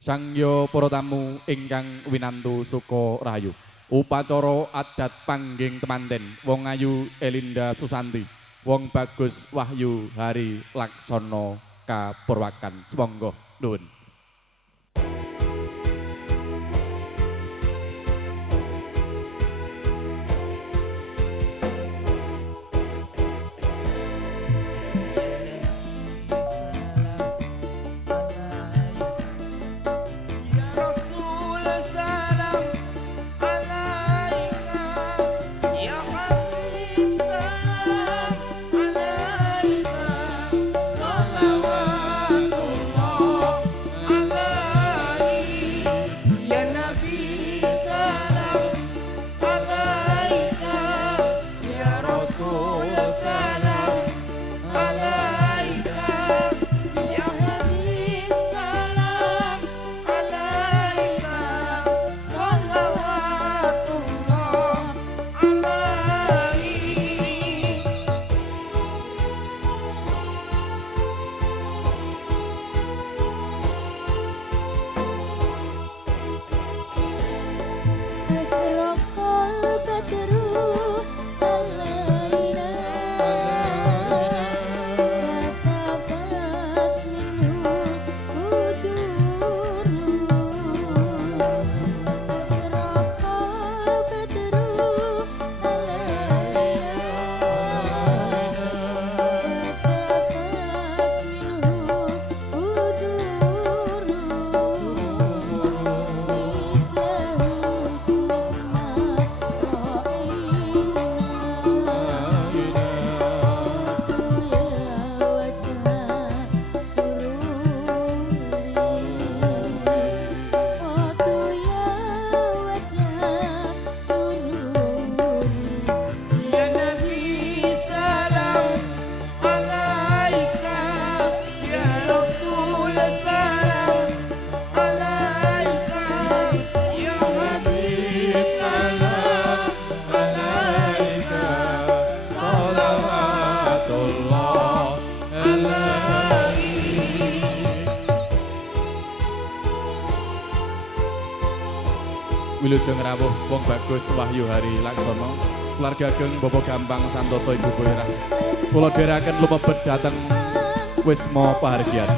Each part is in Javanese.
Sangya para tamu ingkang winantu suka rahayu. Upacara adat pangging temanten Wong Ayu Elinda Susanti, Wong Bagus Wahyu Hari Laksana kapurwakan. Sumangga nuwun. Wilujeng rawuh Wong Bagus Wahyu Hari Laksana, keluarga ageng Bapak Gampang Santoso Ibu Boyrah. Kula dherekaken lumebet dhateng Wisma Pahargyan.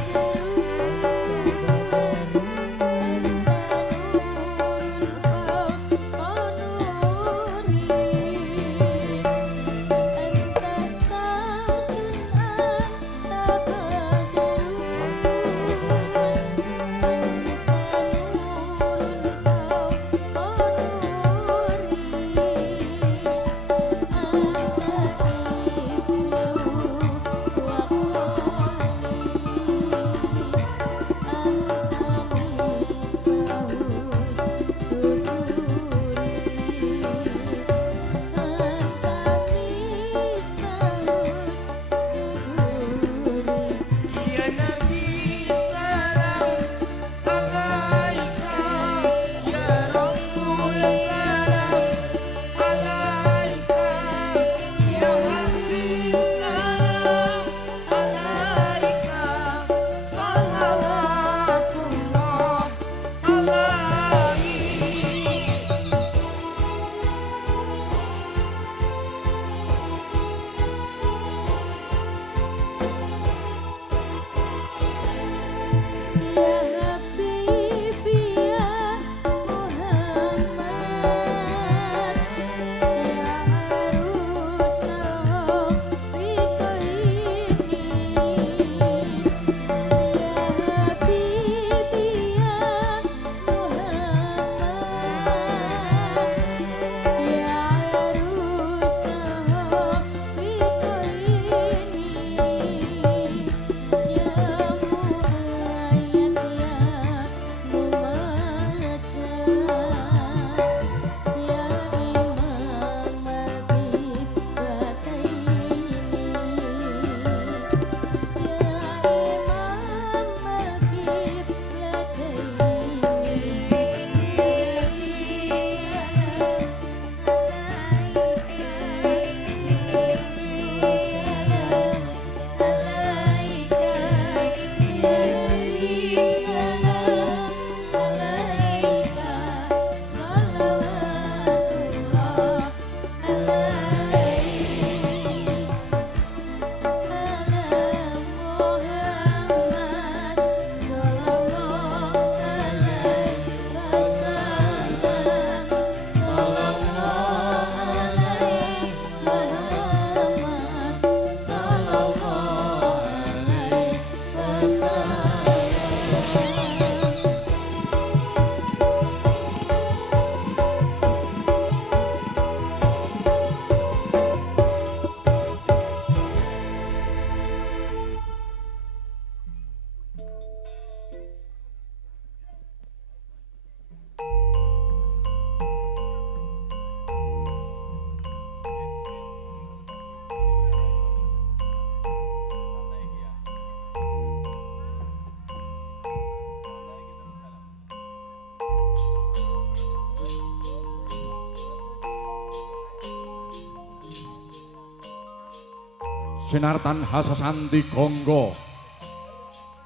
Sinartan Hasasanti Gangga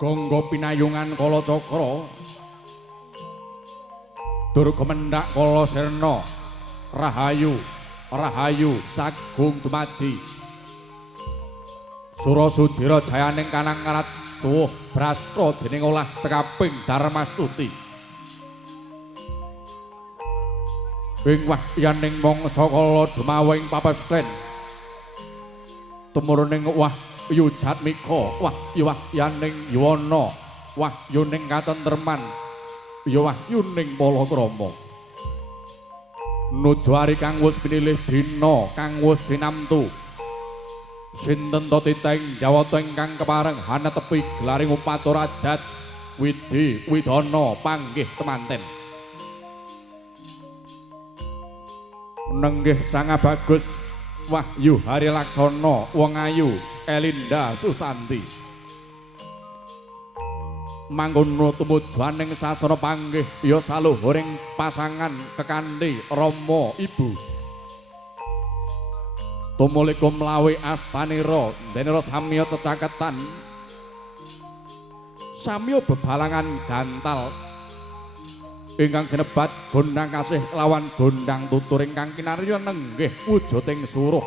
Gangga pinayungan Kala Cakra Durga mendak Kala Sirna Rahayu Rahayu Sagung dumadi Surasudira jayaning kanang ngarat suwuh brasta dening olah tekaping Darmastuti ing wahyaning mangsa kala dumawing papestren tumurning wahyu jatmika wahyaning yuwana wahyuning katentreman ya wahyuning palakrama nujari kang wis pinilih dina kang wis dinamtu sinten to titeng jawata ingkang kepareng hanetepi gelaring upacara adat widhi widana panggih temanten nenggih Sang Bagus Wahyu Hari Laksana wong ayu Elinda Susanti mangkono tumujuaning sasana panggih ya saluhuring pasangan kekanthi Rama Ibu tumulika mlawi astanira denira samya cecaketan samya bebalangan gantal ingkang sinebat gondang kasih lawan gondang tutur ingkang kinarya nenggih wujuding suruh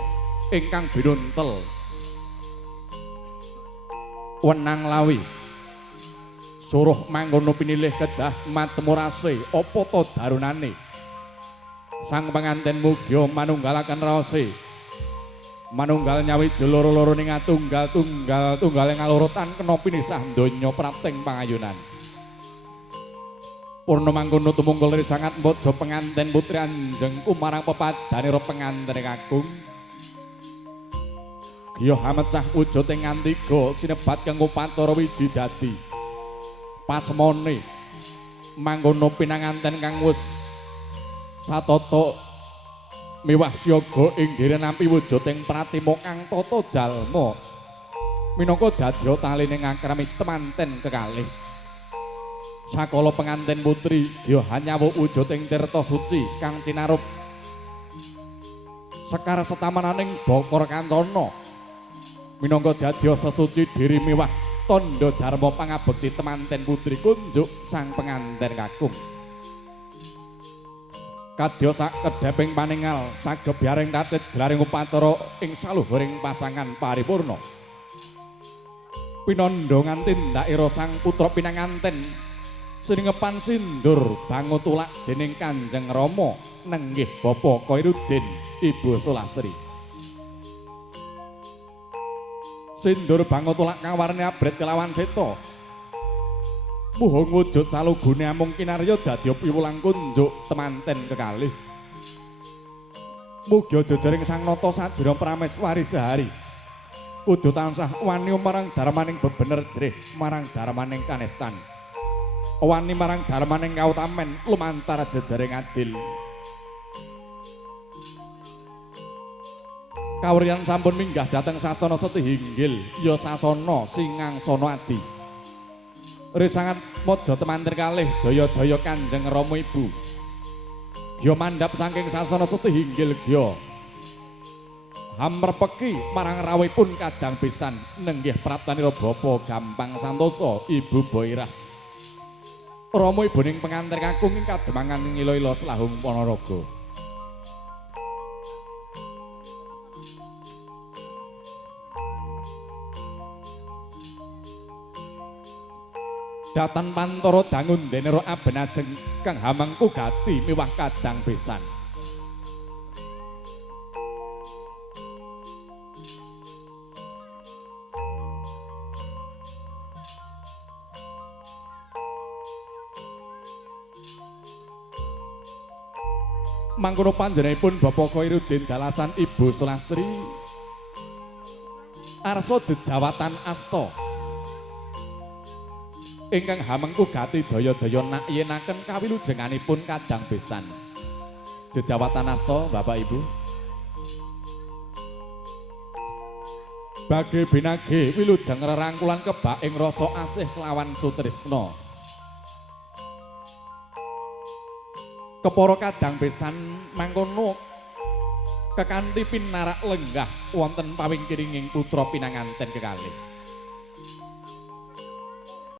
ingkang binuntel wenang lawi suruh mangkono pinilih kedah matemurase apa to darunane sang penganten mugia manunggalaken raose manunggal nyawi loro-loro ning tunggal ngalurutan kena pinisah donya prating pangayunan purna mangkono tumungkul sangat mbojo penganten putri anjeng kumarang pepadanira penganten kakung giya hamecah wujuding ngantiga sinebat kanggo upacara wiji dadi pasmone mangkono pinanganten kang wis satata miwah siaga ing dhewe nampi wujuding pratima kang tata jalma minangka dadya talining akrami temanten kekalih sakala penganten putri giya hanyawu wujuding tirta suci kang cinarup sekar setamananing bakara kancana minangka dadya sesuci diri miwah tandha dharma pangabekti temanten putri kunjuk sang penganten kakung kadya sak kedheping paningal sagebyaring kathit gelaring upacara ing saluhuring pasangan paripurna pinandha nganti ndaira sang putra pinanganten siningepan sindur bangun tulak dening Kanjeng Rama nenggih Bapak Khairuddin Ibu Sulastri sindur bangun tulak kang warne abrit kelawan seta muhung wujud salugune amung kinarya dadi piwulang kunjuk temanten kekalih mugi jejaring sang nata sadina prameswari sehari kudu tansah wani marang darmaning bebener jerih marang darmaning kanestan wani marang darmaning kautamen lumantar jejaring adil kawriyan sampun minggah dhateng sasana Setihinggil ya sasana Singangsana Adi risangan mojo temanten kalih daya-daya Kanjeng Rama Ibu giya mandhap saking sasana Setihinggil giya hamrepeki marang rawuhipun kadang pisan nenggih praptanira Bapa Gampang Santosa Ibu Boirah Rama ibuning penganten kakung ing kademangan ngilo-ilo Selahung Ponorogo datan pantara dangun denera abenajeng kang hamangku gati miwah kadang besan mangkono panjenenganipun Bapak Khairuddin dalasan Ibu Sulastri arsa jejawatan asta ingkang hamengku gati daya-daya nakyenaken kawilujenganipun kadang besan jejawatan asta Bapak Ibu bage binage wilujeng rerangkulan kebak ing rasa asih lawan sutresna kepara kadang besan mangkono kekanthi pinarak lenggah wonten pawingkiringing putra pinanganten kekalih.